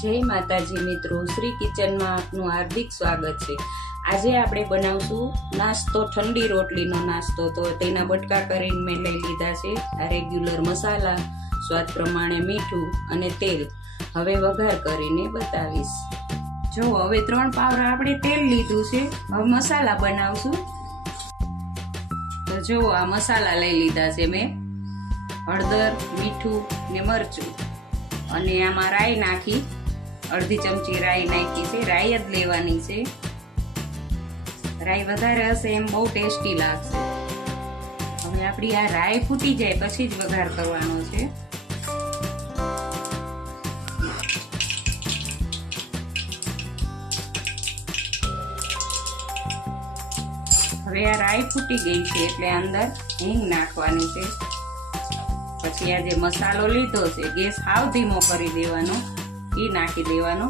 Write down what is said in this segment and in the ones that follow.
जय माताजी मित्रों, श्री किचन में आपનું हार्दिक स्वागत है। आज આપણે બનાવશું નાસ્તો, ઠંડી રોટલીનો નાસ્તો। તો તેના બટકા કરીને મેં લઈ લીધા છે। આ રેગ્યુલર મસાલા, સ્વાદ પ્રમાણે મીઠું અને તેલ। હવે વઘાર કરીને બતાવીશ। જો હવે 3 પાવરા આપણે તેલ લીધું છે। હવે મસાલા બનાવશું। તો જો આ મસાલા લઈ લીધા છે મેં, હળદર, મીઠું ને મરચું, અને આમાં રાઈ નાખી, અડધી ચમચી રાઈ નાખી છે। રાઈ જ લેવાની છે, રાઈ વધારે હશે એમ બહુ ટેસ્ટી લાગશે। હવે આપણી આ રાઈ ફૂટી જાય પછી જ વઘાર કરવાનો છે। હવે આ રાઈ ફૂટી ગઈ છે એટલે અંદર હિંગ નાખવાની છે। પછી આ જે મસાલો લીધો છે, ગેસ હાવ ધીમો કરી દેવાનો, એ નાખી દેવાનો,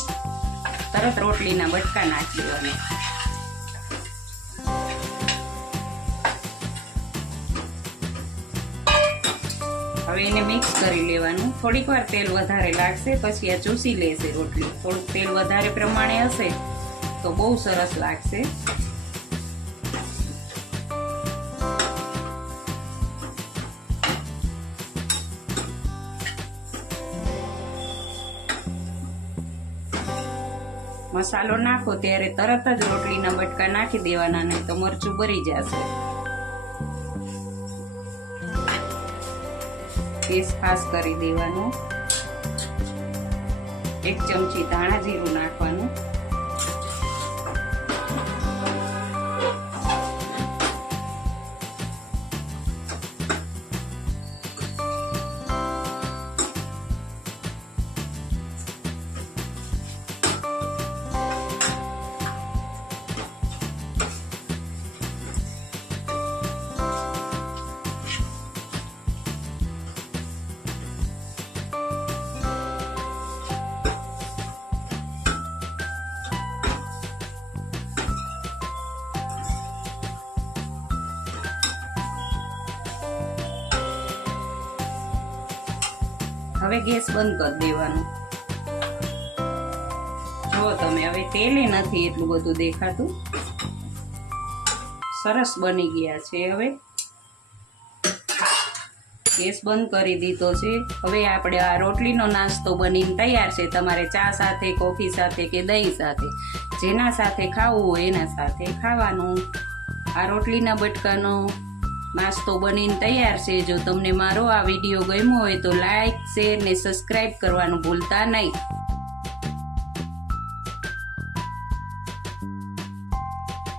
તરત રોટલીના બટકા નાખી દેવાનો। હવે એને મિક્સ કરી લેવાનું। થોડીક વાર તેલ વધારે લાગશે, પછી આ ચૂસી લેશે રોટલી। થોડુંક તેલ વધારે પ્રમાણે હશે તો બહુ સરસ લાગશે। મસાલો નાખો ત્યારે તરત જ રોટલીના બટકા નાખી દેવાના, નહીં તો મરચું બળી જશે। ગેસ ખાસ કરી દેવાનો। 1 ચમચી ધાણા જીરું નાખવાનું। હવે ગેસ બંધ કરી દેવાનો। જો તમે હવે તેલે નથી એટલું બધું દેખાતું, સરસ બની ગયા છે। હવે ગેસ બંધ કરી દીધો છે। હવે આપણે આ રોટલીનો નાસ્તો બનીને તૈયાર છે। તમારે ચા સાથે, કોફી સાથે કે દહીં સાથે, જેના સાથે ખાવું હોય એના સાથે ખાવાનું। આ રોટલીના બટકાનો નાસ્તો બનીને તૈયાર છે। જો તમને મારો આ વિડીયો ગમ્યો હોય તો લાઈક, શેર ને સબસ્ક્રાઇબ કરવાનું ભૂલતા નહીં।